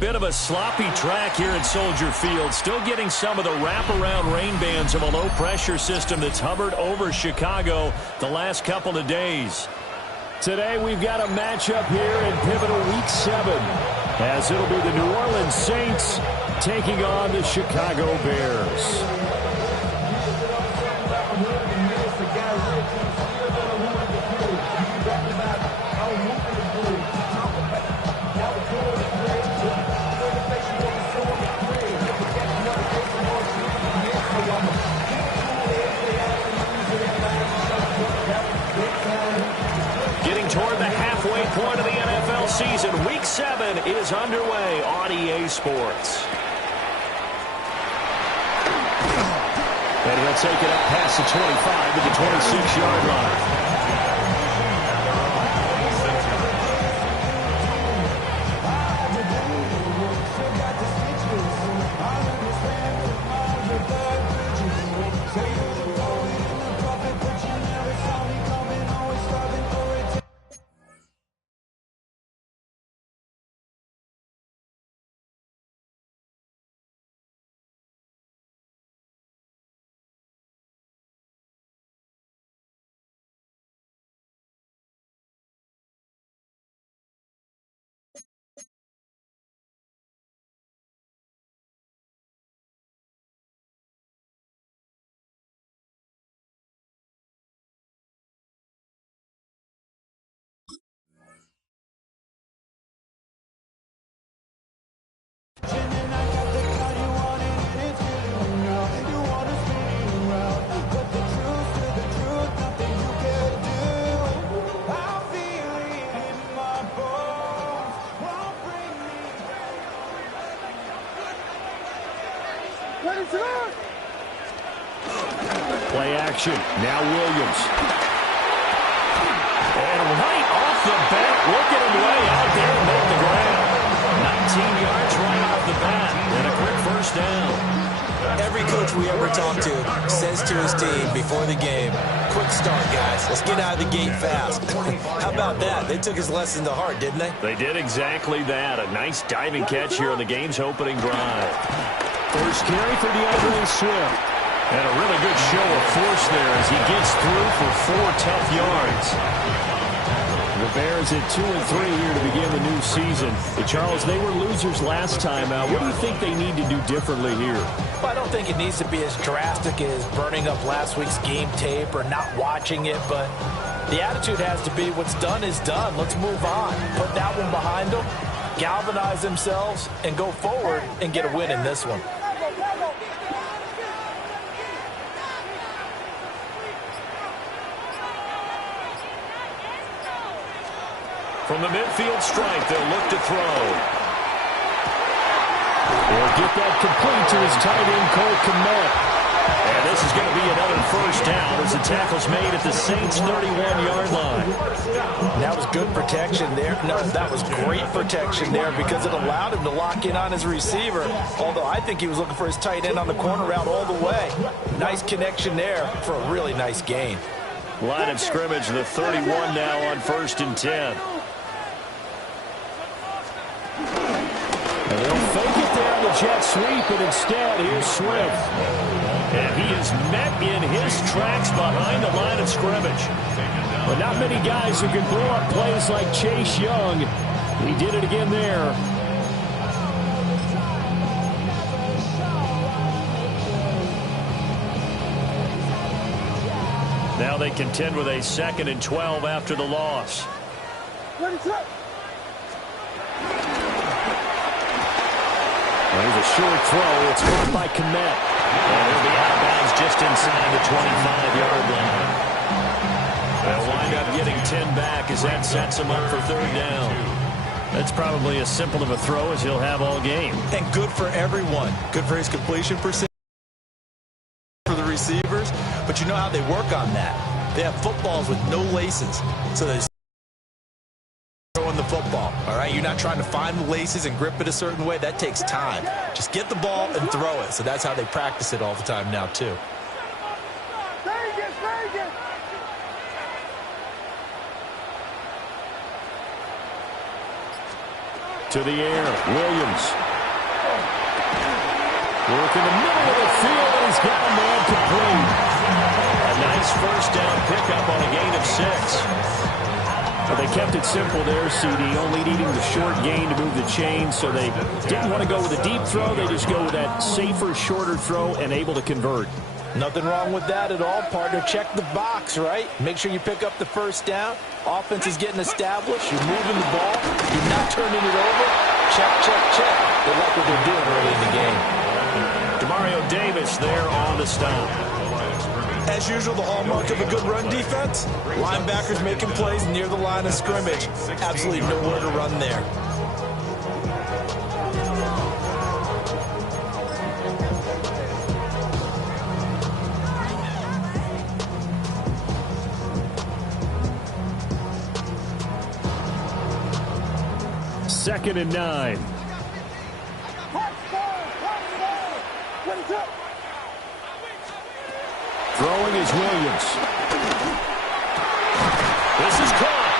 Bit of a sloppy track here at Soldier Field. Still getting some of the wraparound rain bands of a low-pressure system that's hovered over Chicago the last couple of days. Today we've got a matchup here in pivotal Week 7, as it'll be the New Orleans Saints taking on the Chicago Bears. Point of the NFL season. Week 7 is underway on EA Sports. And he'll take it up past the 25 to the 26-yard line. Play action. Now Williams. And right off the bat, looking him way out there and make the grab. 19 yards right off the bat. And a quick first down. Every coach we ever talk to says to his team before the game, quick start, guys. Let's get out of the gate fast. How about that? They took his lesson to heart, didn't they? They did exactly that. A nice diving catch here on the game's opening drive. First carry for DeAndre Swift. And a really good show of force there as he gets through for 4 tough yards. The Bears at 2-3 here to begin the new season. Hey, Charles, they were losers last time out. What do you think they need to do differently here? Well, I don't think it needs to be as drastic as burning up last week's game tape or not watching it, but the attitude has to be what's done is done. Let's move on. Put that one behind them, galvanize themselves, and go forward and get a win in this one. From the midfield stripe, they'll look to throw. He'll get that complete to his tight end, Cole Kmet. And this is going to be another first down as the tackle's made at the Saints' 31-yard line. That was good protection there. No, that was great protection there because it allowed him to lock in on his receiver, although I think he was looking for his tight end on the corner route all the way. Nice connection there for a really nice gain. Line of scrimmage, the 31 now on 1st and 10. And they'll fake it there on the jet sweep, and instead, here's Swift. And he is met in his tracks behind the line of scrimmage. But not many guys who can blow up plays like Chase Young. He did it again there. Now they contend with a 2nd and 12 after the loss. Here's a short throw. It's caught by Kmet. And he'll be out of bounds just inside the 25-yard line. They'll wind up getting 10 back as that sets him up for 3rd down. That's probably as simple of a throw as he'll have all game. And good for everyone. Good for his completion percentage for the receivers. But you know how they work on that. They have footballs with no laces. So they throwing the football. All right, you're not trying to find the laces and grip it a certain way. That takes time. Just get the ball and throw it. So that's how they practice it all the time now, too. To the air, Williams. Work in the middle of the field, and he's got a man complete. A nice first down pickup on a gain of 6. Well, they kept it simple there, CD, only needing the short gain to move the chain, so they didn't want to go with a deep throw. They just go with that safer, shorter throw and able to convert. Nothing wrong with that at all, partner. Check the box, right? Make sure you pick up the first down. Offense is getting established. You're moving the ball. You're not turning it over. Check, check, check. They like what they're doing early in the game. Demario Davis there on the stop. As usual, the hallmark of a good run defense, linebackers making plays near the line of scrimmage. Absolutely nowhere to run there. Second and 9. Throwing is Williams. This is caught.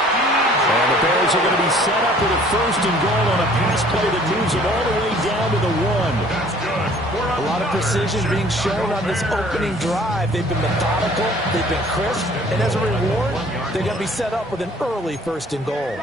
And the Bears are going to be set up with a first and goal on a pass play that moves them all the way down to the 1. A lot of precision being shown on this opening drive. They've been methodical. They've been crisp. And as a reward, they're going to be set up with an early first and goal.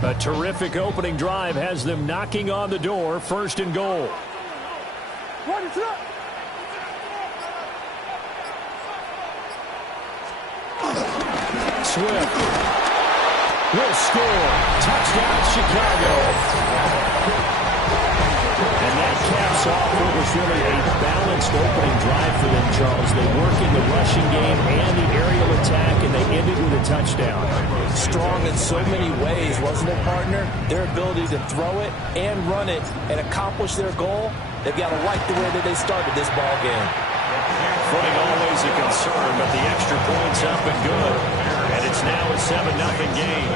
A terrific opening drive has them knocking on the door. First and goal. Swift will score. Touchdown, Chicago. And that caps off what was really a balanced opening drive for them, Charles. They work in the rushing game and the aerial attack, and they ended with a touchdown. Strong in so many ways, wasn't it, partner? Their ability to throw it and run it and accomplish their goal, they've got to like the way that they started this ball game. Footing always a concern, but the extra point's up and good. And it's now a 7-0 game.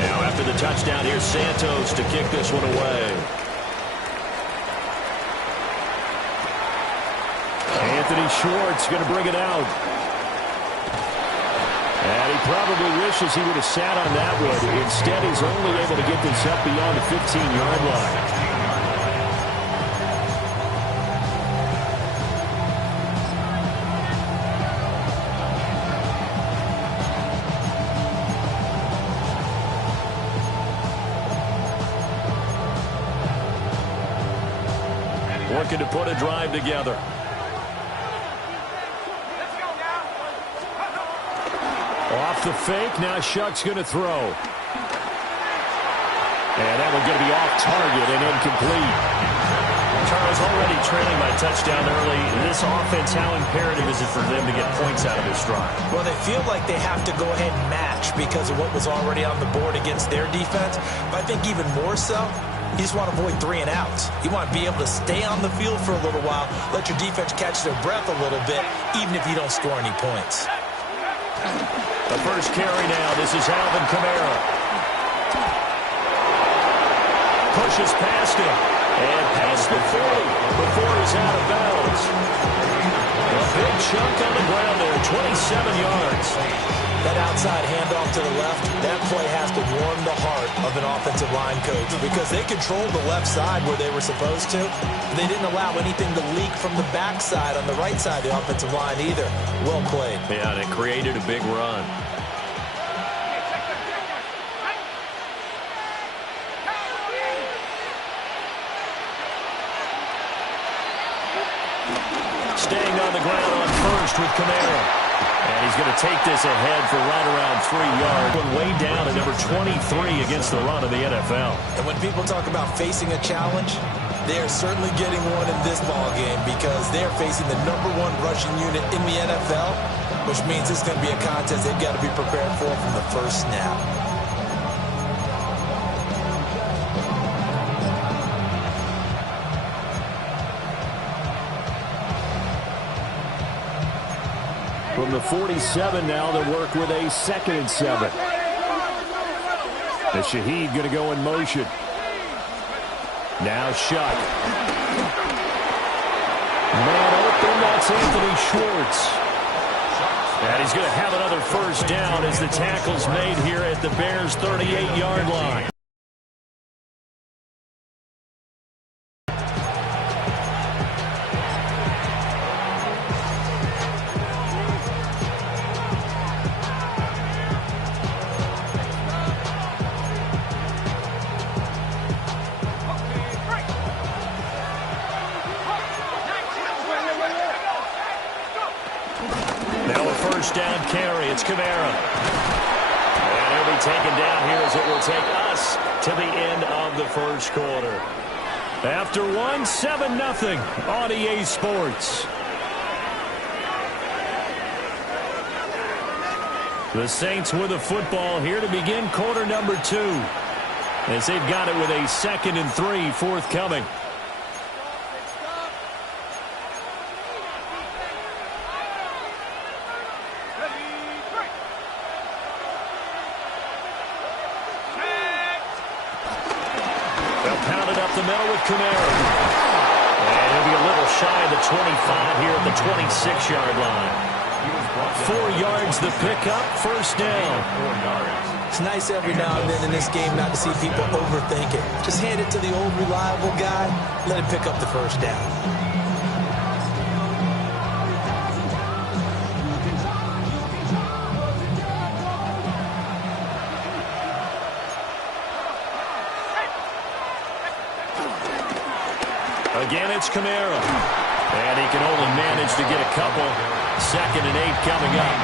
Now after the touchdown, here's Santos to kick this one away. Anthony Schwartz going to bring it out. And he probably wishes he would have sat on that one. Instead, he's only able to get this up beyond the 15-yard line. Working to put a drive together. Off the fake, now Shuck's going to throw. And that one going to be off target and incomplete. Charles, already trailing by touchdown early. This offense, how imperative is it for them to get points out of this drive? Well, they feel like they have to go ahead and match because of what was already on the board against their defense. But I think even more so, you just want to avoid 3 and outs. You want to be able to stay on the field for a little while, let your defense catch their breath a little bit, even if you don't score any points. The first carry now. This is Alvin Kamara. Pushes past him. And past the 40 before he's out of bounds. A big chunk on the ground there. 27 yards. That outside handoff to the left, that play has to warm the heart of an offensive line coach because they controlled the left side where they were supposed to. They didn't allow anything to leak from the backside on the right side of the offensive line either. Well played. Yeah, and it created a big run. Staying on the ground on first with Kamara. And he's going to take this ahead for right around 3 yards. Way down at number 23 against the run of the NFL. And when people talk about facing a challenge, they are certainly getting one in this ball game because they're facing the #1 rushing unit in the NFL, which means it's going to be a contest they've got to be prepared for from the first snap. From the 47 now, they work with a 2nd and 7. And Shaheed going to go in motion. Now Shuck. Man open, that's Anthony Schwartz. And he's going to have another first down as the tackle's made here at the Bears' 38-yard line. Down carry. It's Kamara. And he'll be taken down here as it will take us to the end of the first quarter. After 7-0 on EA Sports. The Saints with the football here to begin quarter number 2. As they've got it with a 2nd and 3 forthcoming. Kamara. And he'll be a little shy of the 25 here at the 26-yard line. 4 yards the pickup, first down. It's nice every now and then in this game not to see people overthink it. Just hand it to the old reliable guy, let him pick up the first down. Again, it's Kamara. And he can only manage to get a couple. 2nd and 8 coming up.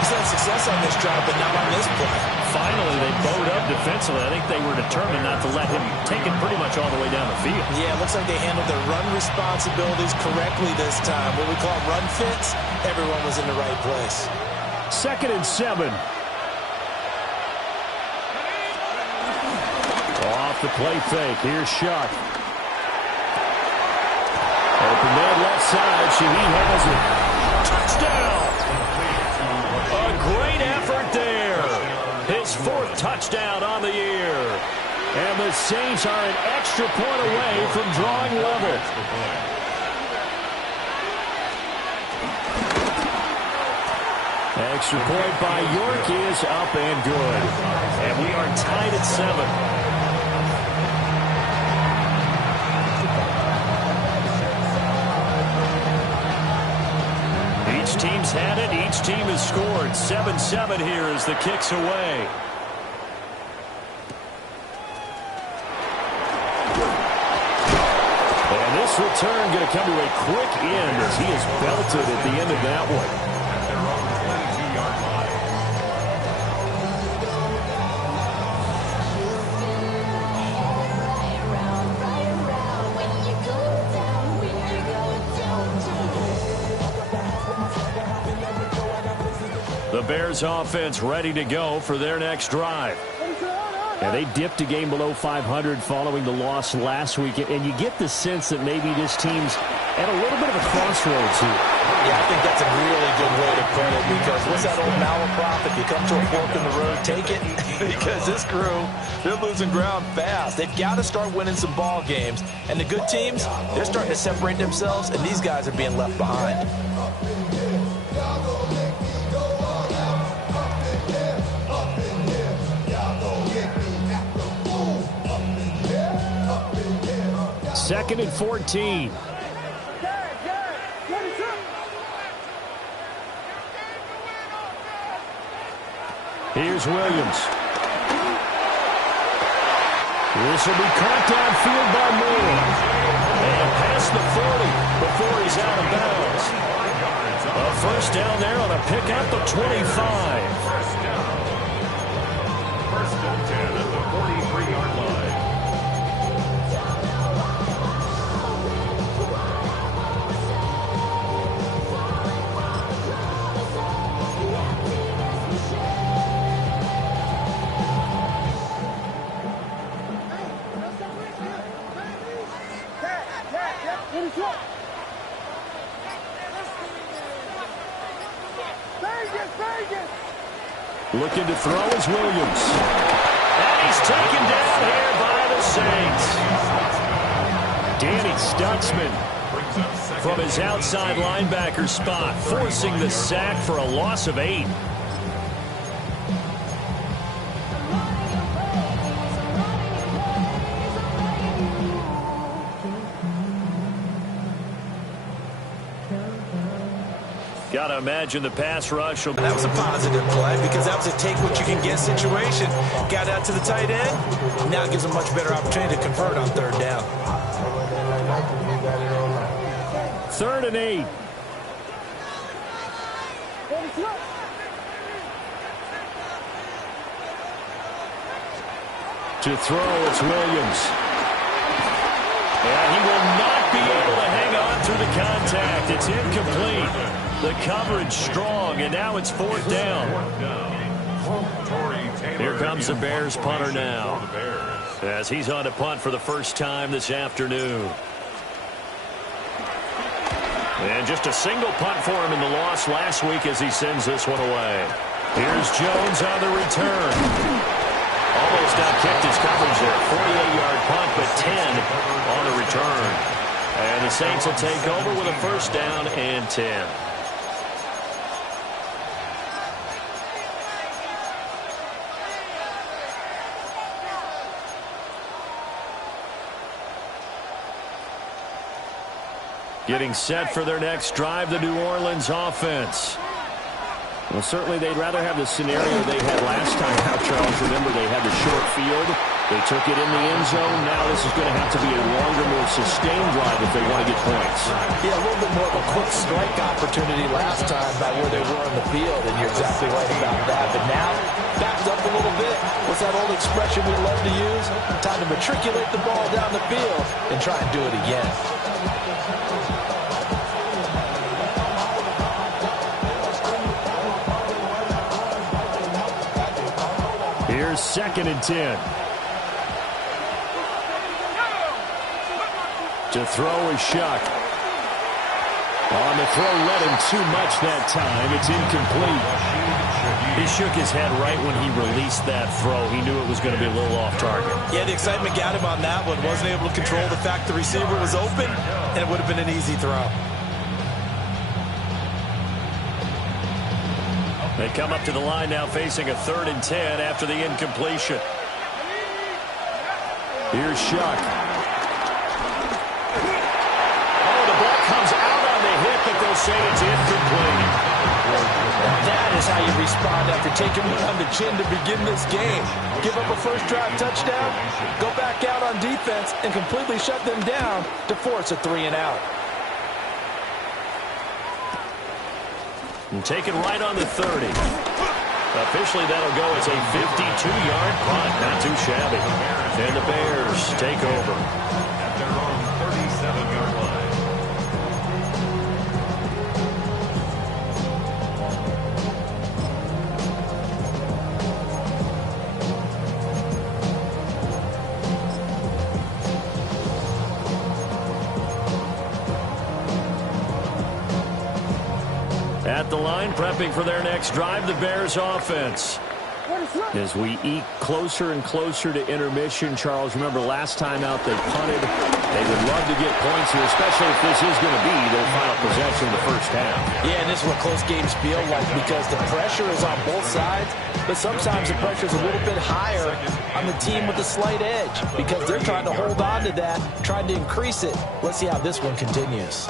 He's had success on this drive, but not on this play. Finally, they bowed up defensively. I think they were determined not to let him take it pretty much all the way down the field. Yeah, it looks like they handled their run responsibilities correctly this time. What we call run fits, everyone was in the right place. 2nd and 7. Off the play fake. Here's Shuck. Open man left side. Shaheed has it. Touchdown! A great effort there. His 4th touchdown on the year. And the Saints are an extra point away from drawing level. Extra point by York is up and good. And we are tied at 7. Each team's had it. Each team has scored. 7-7 here as the kick's away. And this return going to come to a quick end as he is belted at the end of that one. The Bears offense ready to go for their next drive. Yeah, they dipped a game below 500 following the loss last week, and you get the sense that maybe this team's at a little bit of a crossroads here. Yeah, I think that's a really good way to put it, because what's that old malaprop? If you come to a fork in the road, take it. Because this crew, they're losing ground fast. They've got to start winning some ball games. And the good teams, they're starting to separate themselves, and these guys are being left behind. Second and 14. Here's Williams. This will be caught downfield by Moore. And past the 40 before he's out of bounds. A first down there on a pickup of 25. First and 10 at the 43-yard line. Looking to throw is Williams. And he's taken down here by the Saints. Danny Stutzman from his outside linebacker spot, forcing the sack for a loss of 8. Got to imagine the pass rush will... That was a positive play because that was a take-what-you-can-get situation. Got out to the tight end. Now it gives a much better opportunity to convert on 3rd down. 3rd and 8. To throw, it's Williams. Yeah, he will not be able to hang on through the contact. It's incomplete. The coverage strong, and now it's 4th down. Here comes the Bears punter now, as he's on to punt for the first time this afternoon. And just a single punt for him in the loss last week as he sends this one away. Here's Jones on the return. Almost outkicked his coverage there. 48-yard punt, but 10 on the return. And the Saints will take over with a 1st down and 10. Getting set for their next drive, the New Orleans offense. Well, certainly they'd rather have the scenario they had last time out, Charles. Remember, they had the short field. They took it in the end zone. Now this is going to have to be a longer, more sustained drive if they want to get points. Yeah, a little bit more of a quick strike opportunity last time by where they were on the field, and you're exactly right about that. But now, backed up a little bit. What's that old expression we love to use? Time to matriculate the ball down the field and try and do it again. Here's 2nd and 10. To throw is Shuck. On the throw, led him too much that time. It's incomplete. He shook his head right when he released that throw. He knew it was going to be a little off target. Yeah, the excitement got him on that one. Wasn't able to control the fact the receiver was open, and it would have been an easy throw. They come up to the line now facing a 3rd and 10 after the incompletion. Here's Shuck. Oh, the ball comes out on the hit, but they'll say it's incomplete. That is how you respond after taking one on the chin to begin this game. Give up a first drive touchdown, go back out on defense, and completely shut them down to force a 3 and out. And taken right on the 30. Officially, that'll go as a 52-yard punt. Not too shabby. And the Bears take over. At their own 37-yard line. At the line, prepping for their next drive, the Bears offense. As we eke closer and closer to intermission, Charles, remember last time out they punted. They would love to get points here, especially if this is going to be their final possession of the first half. Yeah, and this is what close games feel like because the pressure is on both sides, but sometimes the pressure is a little bit higher on the team with the slight edge because they're trying to hold on to that, trying to increase it. Let's see how this one continues.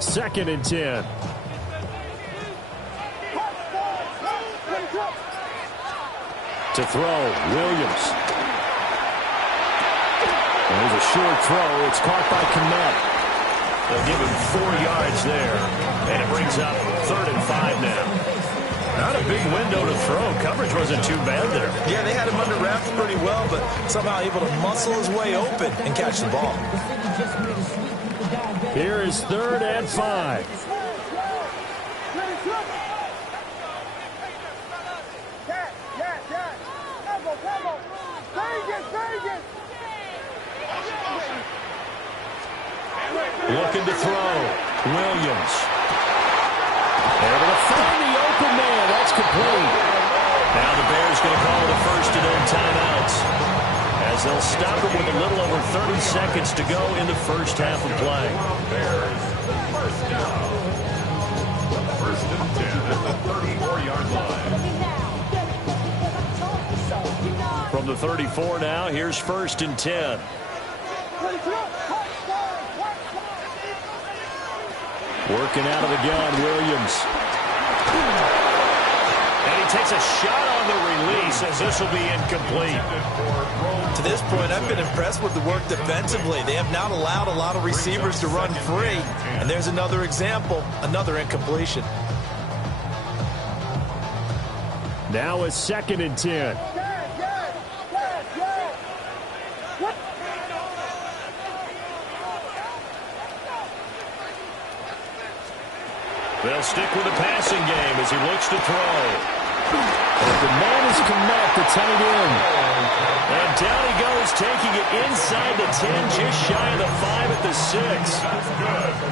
Second and 10. To throw, Williams. There's a short throw. It's caught by Kmet. They'll give him 4 yards there. And it brings up 3rd and 5 now. Not a big window to throw. Coverage wasn't too bad there. Yeah, they had him under wraps pretty well, but somehow able to muscle his way open and catch the ball. Here is 3rd and 5. Looking to throw. Williams. Able to find the open man. That's complete. Now the Bears going to call it a first to their timeouts, as they'll stop it with a little over 30 seconds to go in the first half of play. Bears, first down. First and 10 at the 34-yard line. From the 34 now, here's first and 10. Working out of the gun, Williams. And he takes a shot on the release, as this will be incomplete. To this point, I've been impressed with the work defensively. They have not allowed a lot of receivers to run free. And there's another example, another incompletion. Now a second and 10. They'll stick with the passing game as he looks to throw. The man is Kmet, the tight end. And down he goes, taking it inside the 10, just shy of the 5 at the 6.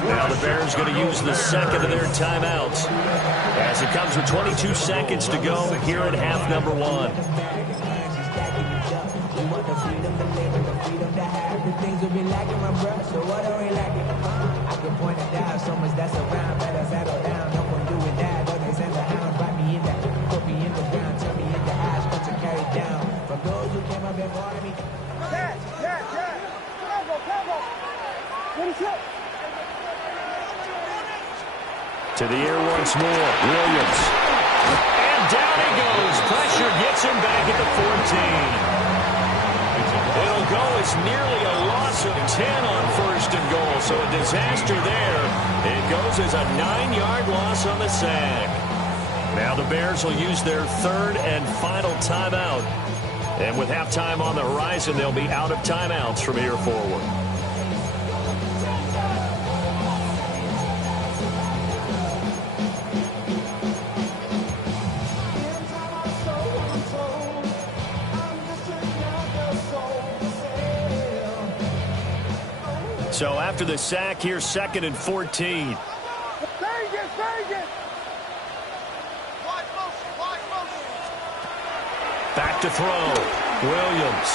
Now the Bears going to use the second of their timeouts, as it comes with 22 seconds to go here at half number 1. To the air once more, Williams. And down he goes. Pressure gets him back at the 14. It'll go as nearly a loss of 10 on first and goal. So a disaster there. It goes as a 9-yard loss on the sack. Now the Bears will use their third and final timeout. And with halftime on the horizon, they'll be out of timeouts from here forward. So after the sack, here's second and 14. Back to throw. Williams.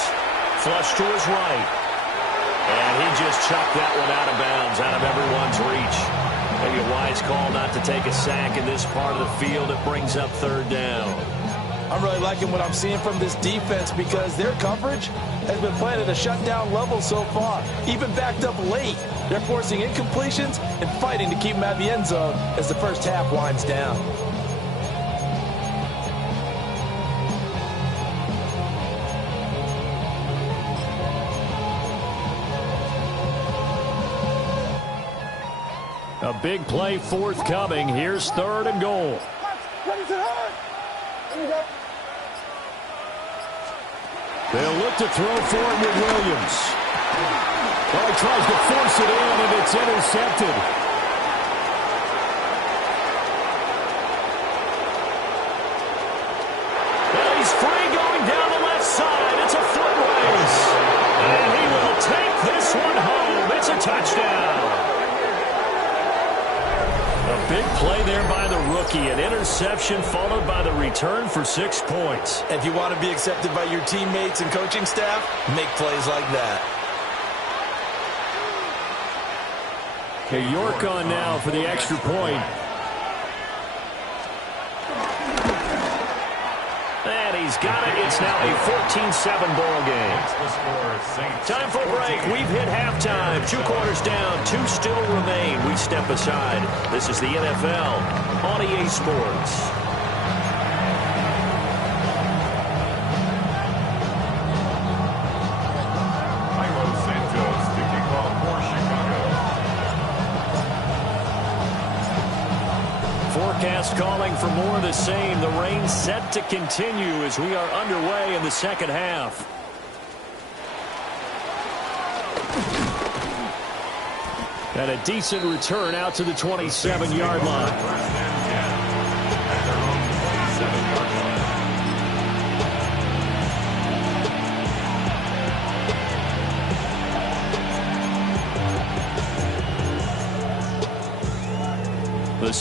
Flush to his right. And he just chucked that one out of bounds, out of everyone's reach. Maybe a wise call not to take a sack in this part of the field. It brings up third down. I'm really liking what I'm seeing from this defense, because their coverage has been playing at a shutdown level so far. Even backed up late, they're forcing incompletions and fighting to keep them at the end zone as the first half winds down. A big play forthcoming. Here's third and goal. They'll look to throw for it with Williams. Well, he tries to force it in, and it's intercepted. Well, he's free going down the left side. It's a foot race. And he will take this one home. It's a touchdown. A big play there by the rookie. An interception followed by the return for 6 points. If you want to be accepted by your teammates and coaching staff, make plays like that. Okay, York on now for the extra point. And he's got it. It's now a 14-7 ball game. Time for a break. We've hit halftime. 2 quarters down. 2 still remain. We step aside. This is the NFL on EA Sports. Forecast calling for more of the same. The rain set to continue as we are underway in the second half. And a decent return out to the 27-yard line.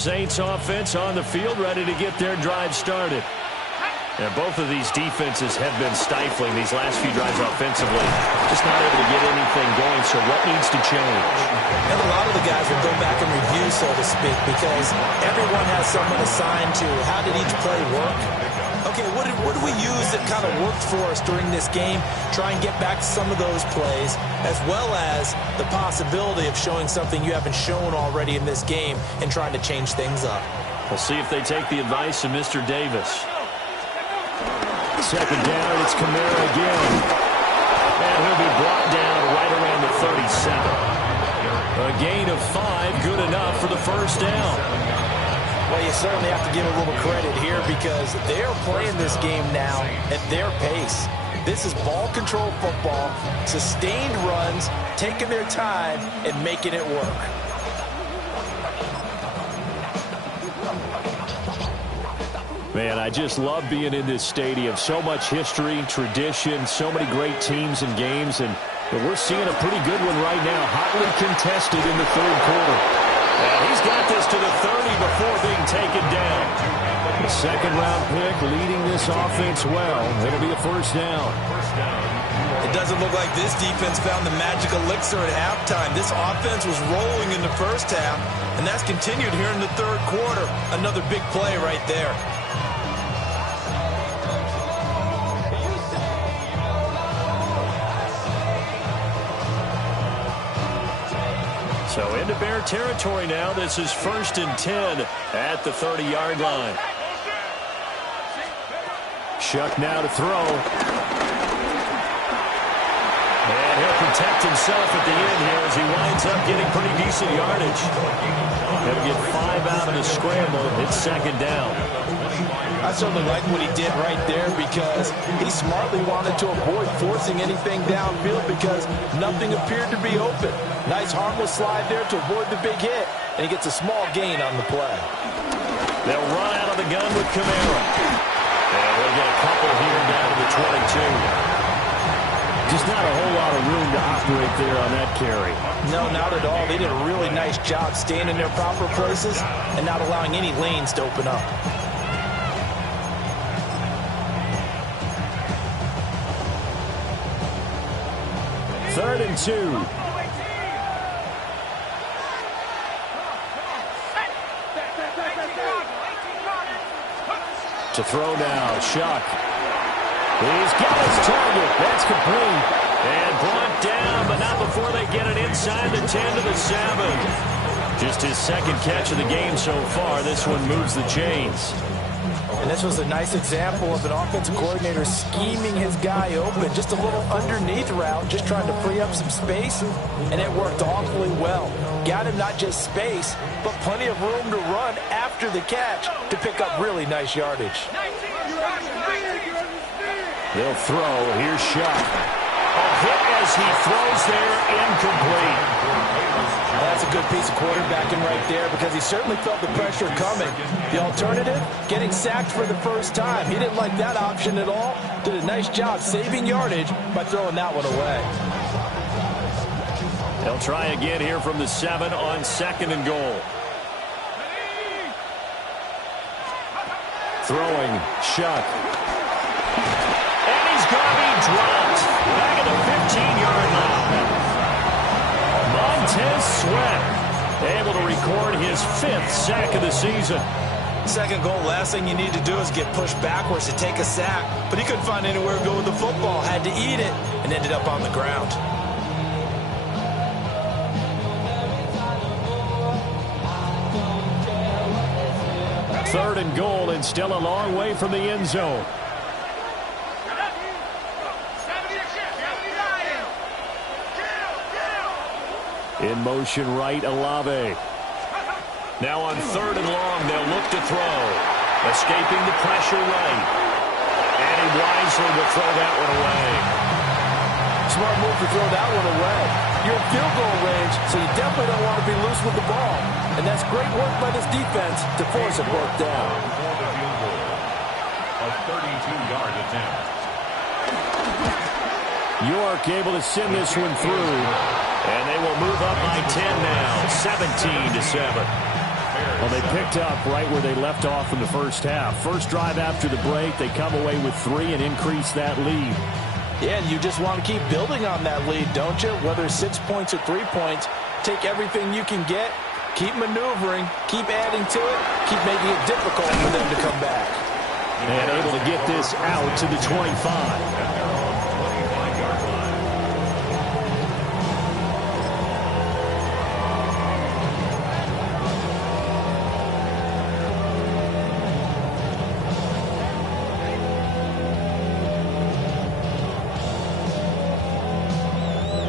Saints offense on the field, ready to get their drive started. And both of these defenses have been stifling these last few drives offensively. Just not able to get anything going, so what needs to change? And a lot of the guys will go back and review, so to speak, because everyone has someone assigned to how did each play work. Okay, what do we use that kind of worked for us during this game? Try and get back to some of those plays, as well as the possibility of showing something you haven't shown already in this game and trying to change things up. We'll see if they take the advice of Mr. Davis. Second down, it's Kamara again. And he'll be brought down right around the 37. A gain of 5, good enough for the first down. Well, you certainly have to give a little credit here because they're playing this game now at their pace. This is ball control football, sustained runs, taking their time and making it work. Man, I just love being in this stadium. So much history, tradition, so many great teams and games, and we're seeing a pretty good one right now. Hotly contested in the third quarter. And he's got this to the 30 before being taken down. The second-round pick leading this offense well. It'll be a first down. It doesn't look like this defense found the magic elixir at halftime. This offense was rolling in the first half, and that's continued here in the third quarter. Another big play right there. So into Bear territory now. This is 1st and 10 at the 30-yard line. Shuck now to throw. And he'll protect himself at the end here as he winds up getting pretty decent yardage. He'll get 5 out of the scramble. It's second down. I certainly like what he did right there because he smartly wanted to avoid forcing anything downfield because nothing appeared to be open. Nice harmless slide there to avoid the big hit, and he gets a small gain on the play. They'll run out of the gun with Kamara. And we'll get a couple here down to the 22. Just not a whole lot of room to operate there on that carry. No, not at all. They did a really nice job staying in their proper places and not allowing any lanes to open up. Third and 2. To throw now, Shuck. He's got his target. That's complete. And brought down, but not before they get it inside the 10 to the 7. Just his second catch of the game so far. This one moves the chains. And this was a nice example of an offensive coordinator scheming his guy open. Just a little underneath route, just trying to free up some space, and it worked awfully well. Got him not just space, but plenty of room to run after the catch to pick up really nice yardage. They'll throw. Here's Shuck. A hit as he throws there, incomplete. That's a good piece of quarterbacking right there because he certainly felt the pressure coming. The alternative, getting sacked for the first time. He didn't like that option at all. Did a nice job saving yardage by throwing that one away. They'll try again here from the 7 on 2nd and goal. Throwing, Shuck. And he's going to be dropped. Back at the 15-yard line. Montez Sweat able to record his 5th sack of the season. Second goal, last thing you need to do is get pushed backwards to take a sack. But he couldn't find anywhere to go with the football. Had to eat it and ended up on the ground. Third and goal and still a long way from the end zone. In motion right, Olave. Now on 3rd and long, they'll look to throw. Escaping the pressure right. And he wisely will throw that one away. Smart move to throw that one away. You're in field goal range, so you definitely don't want to be loose with the ball. And that's great work by this defense to force a fourth down. A 32-yard attempt. York able to send this one through. And they will move up by 10 now, 17-7. Well, they picked up right where they left off in the first half. First drive after the break, they come away with 3 and increase that lead. Yeah, and you just want to keep building on that lead, don't you? Whether it's 6 points or 3 points, take everything you can get, keep maneuvering, keep adding to it, keep making it difficult for them to come back. And able to get this out to the 25.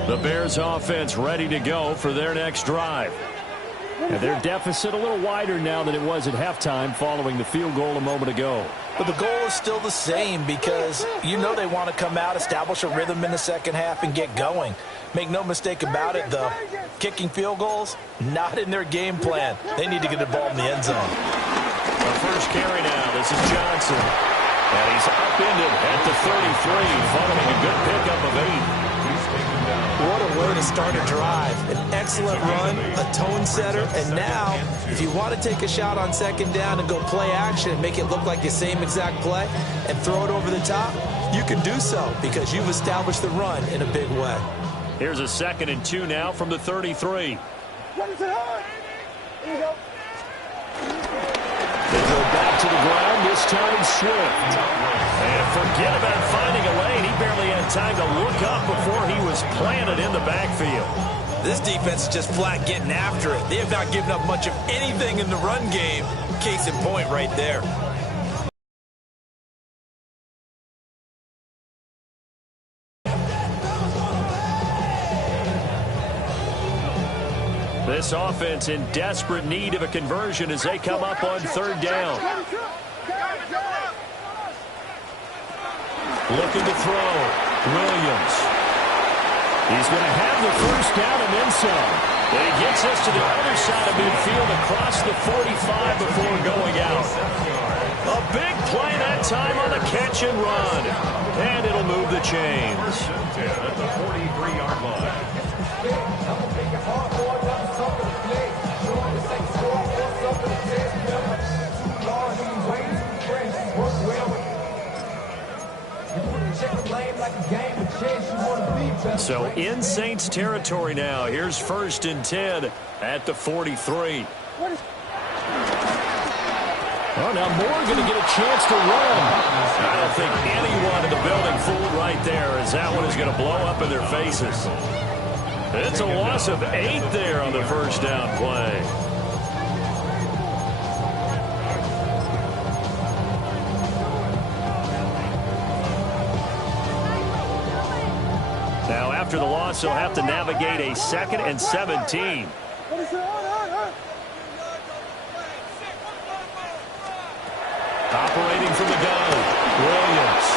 The Bears offense ready to go for their next drive. And their deficit a little wider now than it was at halftime following the field goal a moment ago. But the goal is still the same because you know they want to come out, establish a rhythm in the second half, and get going. Make no mistake about it, though. Kicking field goals, not in their game plan. They need to get the ball in the end zone. The first carry now. This is Johnson. And he's upended at the 33 following a good pickup of 8. What a way to start a drive. An excellent run, a tone setter, and now, if you want to take a shot on second down and go play action and make it look like the same exact play and throw it over the top, you can do so because you've established the run in a big way. Here's a 2nd and 2 now from the 33. They go back to the ground, this time Swift. And forget about finding a lane. He barely had time to look up before he was planted in the backfield. This defense is just flat getting after it. They have not given up much of anything in the run game. Case in point right there. This offense in desperate need of a conversion as they come up on 3rd down. Looking to throw. Williams. He's going to have the first down and then some. And he gets us to the other side of midfield across the 45 before going out. A big play that time on the catch and run. And it'll move the chains. At the 43-yard line. So in Saints territory now. Here's 1st and 10 at the 43. Well, now Moore going to get a chance to run. I don't think anyone in the building fooled right there as that one is going to blow up in their faces. It's a loss of 8 there on the first down play. Now, after the loss, they'll have to navigate a 2nd and 17. Operating from the gun, Williams.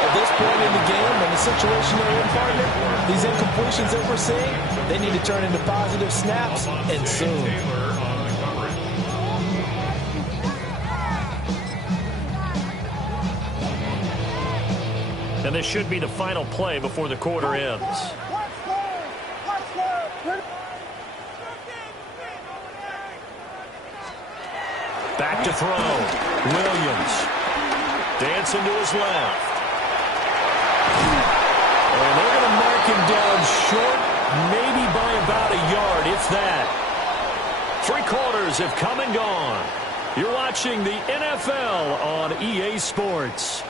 At this point in the game, and the situation they're in, partner, these incompletions that we're seeing, they need to turn into positive snaps, and soon. And this should be the final play before the quarter ends. Back to throw. Williams. Dancing to his left. And they're going to mark him down short, maybe by about a yard, if that. 3 quarters have come and gone. You're watching the NFL on EA Sports.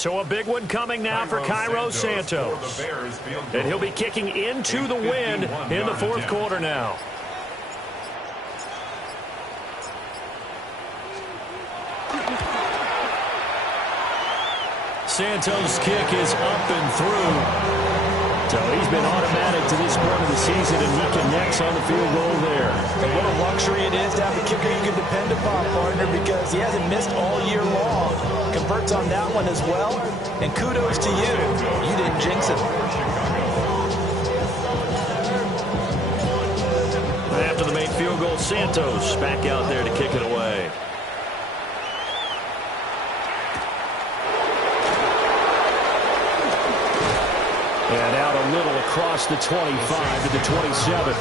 So a big one coming now for Cairo Santos. And he'll be kicking into the wind in the 4th quarter now. Santos' kick is up and through. So he's been automatic to this point of the season, and he connects on the field goal there. And what a luxury it is to have a kicker you can depend upon, partner, because he hasn't missed all year long. Converts on that one as well. And kudos to you. You didn't jinx it. After the made field goal, Santos back out there to kick it away. And out a little across the 25 to the 27.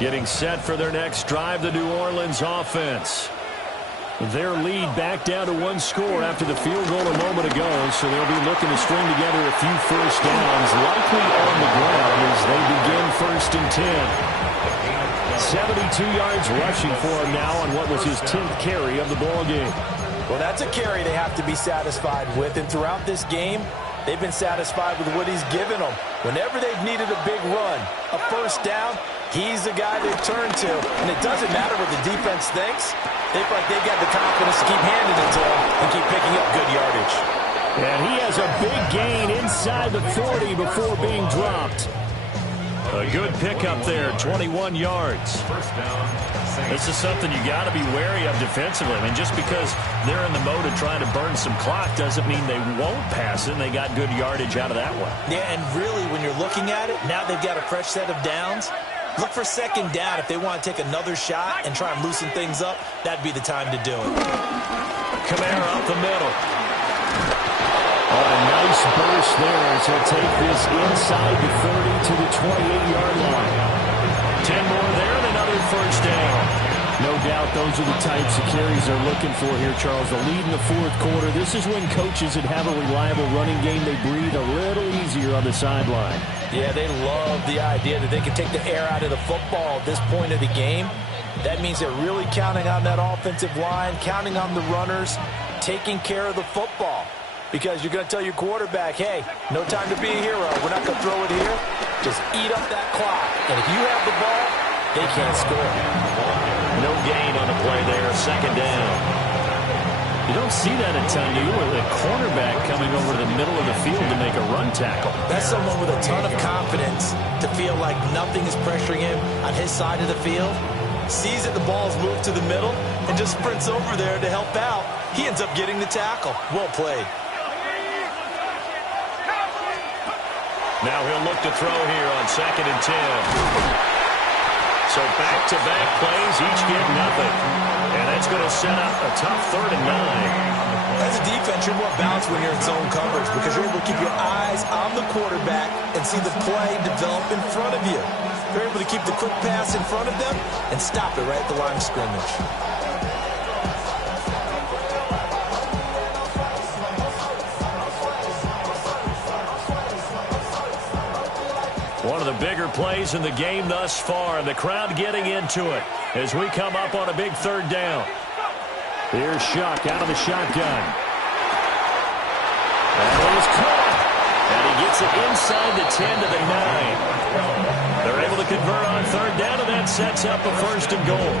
Getting set for their next drive, the New Orleans offense. Their lead back down to one score after the field goal a moment ago, so they'll be looking to string together a few first downs, likely on the ground as they begin 1st and 10. 72 yards rushing for him now on what was his 10th carry of the ball game. Well, that's a carry they have to be satisfied with, and throughout this game, they've been satisfied with what he's given them. Whenever they've needed a big run, a first down, he's the guy they've turned to. And it doesn't matter what the defense thinks. They feel like they've got the confidence to keep handing it to him and keep picking up good yardage. And he has a big gain inside the 40 before being dropped. A good pickup there, 21 yards. This is something you got to be wary of defensively. I mean, just because they're in the mode of trying to burn some clock doesn't mean they won't pass it, and they got good yardage out of that one. Yeah, and really, when you're looking at it, now they've got a fresh set of downs. Look for second down if they want to take another shot and try and loosen things up. That'd be the time to do it. Kamara up the middle. Oh, a nice burst there as he'll take this inside the 30 to the 28-yard line. 10 more there and another first down. No doubt those are the types of carries they're looking for here, Charles. The lead in the fourth quarter. This is when coaches that have a reliable running game, they breathe a little easier on the sideline. Yeah, they love the idea that they can take the air out of the football at this point of the game. That means they're really counting on that offensive line, counting on the runners, taking care of the football. Because you're going to tell your quarterback, hey, no time to be a hero. We're not going to throw it here. Just eat up that clock. And if you have the ball, they can't score. No gain on the play there, second down. You don't see that a ton, do you? With a cornerback coming over to the middle of the field to make a run tackle. That's someone with a ton of confidence to feel like nothing is pressuring him on his side of the field. Sees that the ball's moved to the middle and just sprints over there to help out. He ends up getting the tackle. Well played. Now he'll look to throw here on 2nd and 10. So back-to-back plays, each get nothing. And that's going to set up a tough 3rd and 9. As a defense, you're more balanced when you're in zone coverage because you're able to keep your eyes on the quarterback and see the play develop in front of you. You're able to keep the quick pass in front of them and stop it right at the line of scrimmage. One of the bigger plays in the game thus far, and the crowd getting into it as we come up on a big 3rd down. Here's Shuck out of the shotgun. And it was caught. And he gets it inside the 10 to the 9. They're able to convert on 3rd down, and that sets up a 1st and goal.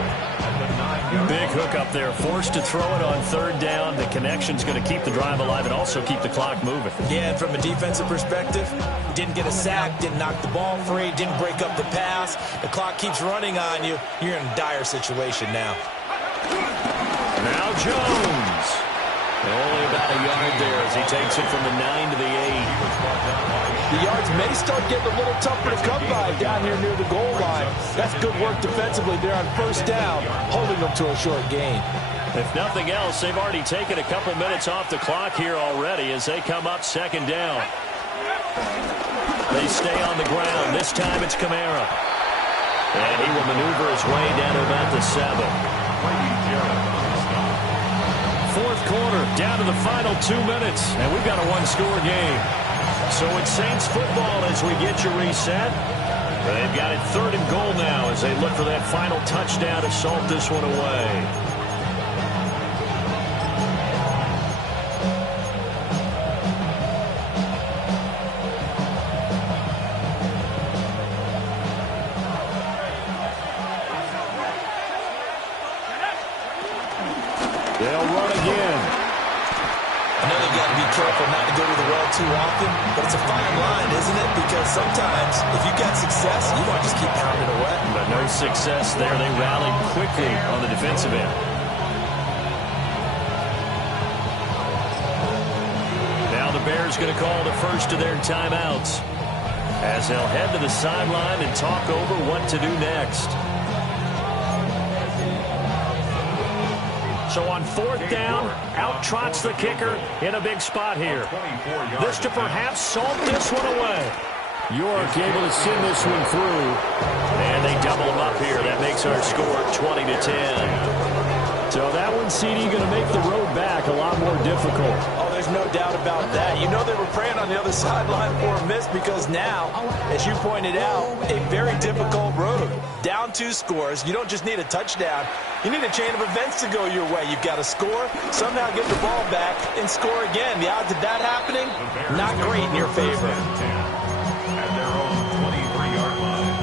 Big hook up there, forced to throw it on 3rd down. The connection's going to keep the drive alive and also keep the clock moving. Yeah, and from a defensive perspective, didn't get a sack, didn't knock the ball free, didn't break up the pass. The clock keeps running on you. You're in a dire situation now. Now Jones. Only about a yard there as he takes it from the 9 to the 8. The yards may start getting a little tougher to come by down here near the goal line. That's good work defensively there on 1st down, holding them to a short gain. If nothing else, they've already taken a couple minutes off the clock here already as they come up 2nd down. They stay on the ground. This time it's Kamara. And he will maneuver his way down to about the 7. 4th quarter, down to the final 2 minutes, and we've got a one-score game. So it's Saints football as we get you reset. They've got it 3rd and goal now as they look for that final touchdown to salt this one away. They'll run again. I know they've got to be careful not to go to the well too often, but it's a fine line, isn't it? Because sometimes if you've got success, you want to just keep pounding away. But no success there. They rallied quickly on the defensive end. Now the Bears going to call the first of their timeouts as they'll head to the sideline and talk over what to do next. So on fourth down, out trots the kicker in a big spot here. This to perhaps salt this one away. York able to send this one through. And they double them up here. That makes our score 20-10. So that one, CD, going to make the road back a lot more difficult. Oh, there's no doubt about that. You know they were praying on the other sideline for a miss because now, as you pointed out, a very difficult road. Down 2 scores. You don't just need a touchdown. You need a chain of events to go your way. You've got to score, somehow get the ball back, and score again. The odds of that happening, not great in your favor. At their own 23-yard line.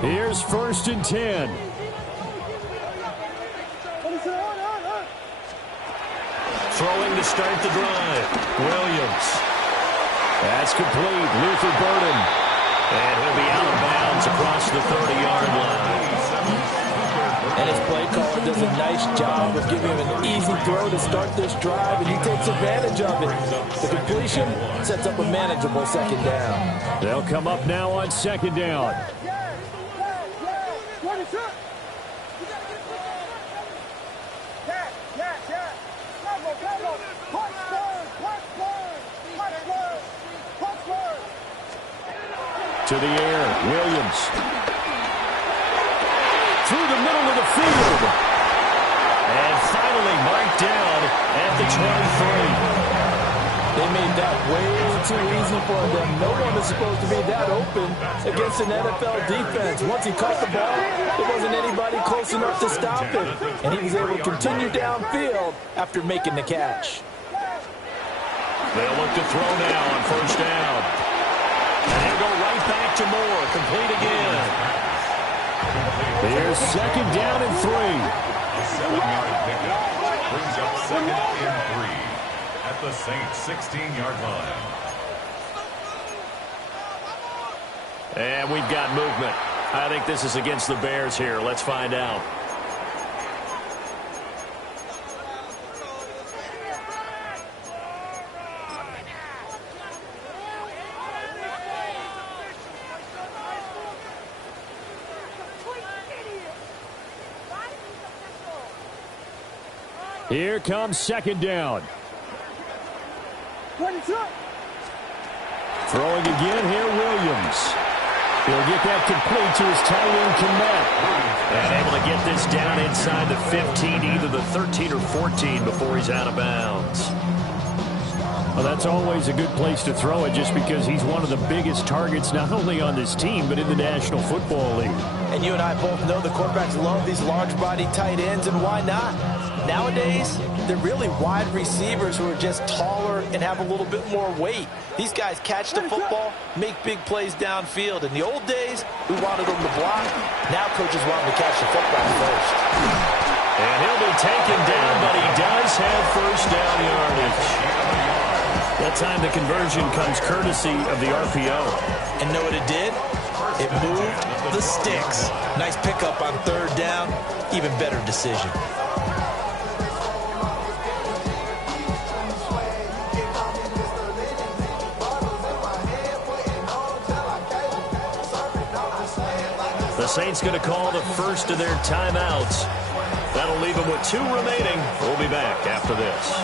Here's 1st and 10. Throwing to start the drive. Williams. That's complete. Luther Burden. And he'll be out of bounds across the 30-yard line. And his play caller does a nice job of giving him an easy throw to start this drive, and he takes advantage of it. The completion sets up a manageable 2nd down. They'll come up now on 2nd down. To the air, Williams. Through the middle of the field. And finally marked down at the 23. They made that way too easy for them. No one is supposed to be that open against an NFL defense. Once he caught the ball, there wasn't anybody close enough to stop him. And he was able to continue downfield after making the catch. They'll look to throw now on 1st down. And he'll go right back to Moore. Complete again. Here's 2nd down and 3. A 7-yard pickup brings up 2nd and 3 at the Saints 16-yard line. And we've got movement. I think this is against the Bears here. Let's find out. Here comes 2nd down. Throwing again here, Williams. He'll get that complete to his tight end, Kmet. And able to get this down inside the 15, either the 13 or 14 before he's out of bounds. Well, that's always a good place to throw it just because he's one of the biggest targets not only on this team but in the National Football League. And you and I both know the quarterbacks love these large-body tight ends, and why not? Nowadays, they're really wide receivers who are just taller and have a little bit more weight. These guys catch the football, make big plays downfield. In the old days, we wanted them to block. Now coaches want them to catch the football first. And he'll be taken down, but he does have 1st down yardage. That time the conversion comes courtesy of the RPO. And know what it did? It moved the sticks. Nice pickup on 3rd down. Even better decision. The Saints going to call the first of their timeouts. That'll leave them with 2 remaining. We'll be back after this.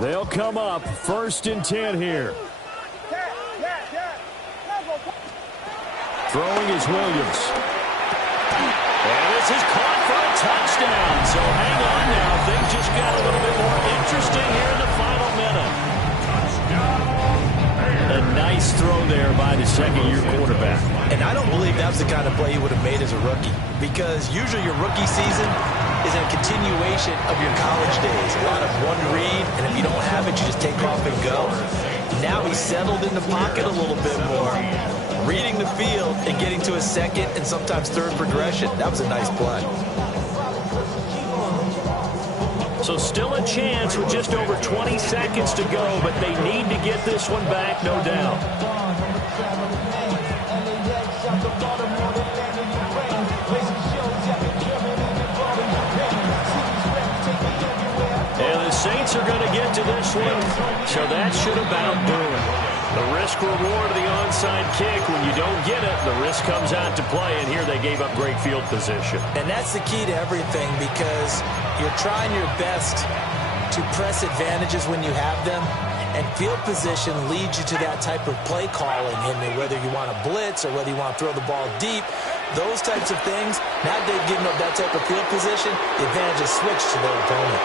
They'll come up 1st and 10 here. Throwing is Williams. And this is caught for a touchdown. So hang on now. Things just got a little bit more his second-year quarterback. And I don't believe that was the kind of play he would have made as a rookie, because usually your rookie season is a continuation of your college days. A lot of one read, and if you don't have it, you just take off and go. Now he's settled in the pocket a little bit more, reading the field and getting to a second and sometimes third progression. That was a nice play. So still a chance with just over 20 seconds to go, but they need to get this one back, no doubt. And the Saints are going to get to this one, so that should about do it. The risk-reward of the onside kick, when you don't get it, the risk comes out to play, and here they gave up great field position. And that's the key to everything, because you're trying your best to press advantages when you have them, and field position leads you to that type of play calling, and whether you want to blitz or whether you want to throw the ball deep, those types of things, now that they've given up that type of field position, the advantage is switched to their opponent.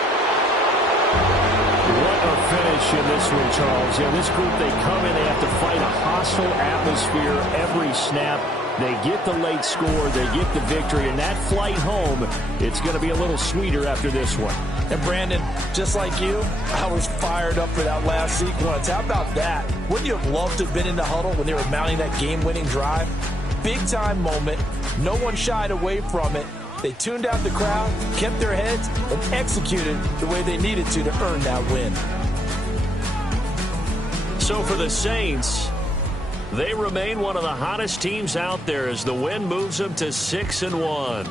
What a finish in this one, Charles. Yeah, this group, they come in, they have to fight a hostile atmosphere every snap. They get the late score, they get the victory, and that flight home, it's going to be a little sweeter after this one. And Brandon, just like you, I was fired up for that last sequence. How about that? Wouldn't you have loved to have been in the huddle when they were mounting that game-winning drive? Big-time moment. No one shied away from it. They tuned out the crowd, kept their heads, and executed the way they needed to earn that win. So for the Saints, they remain one of the hottest teams out there as the win moves them to 6-1.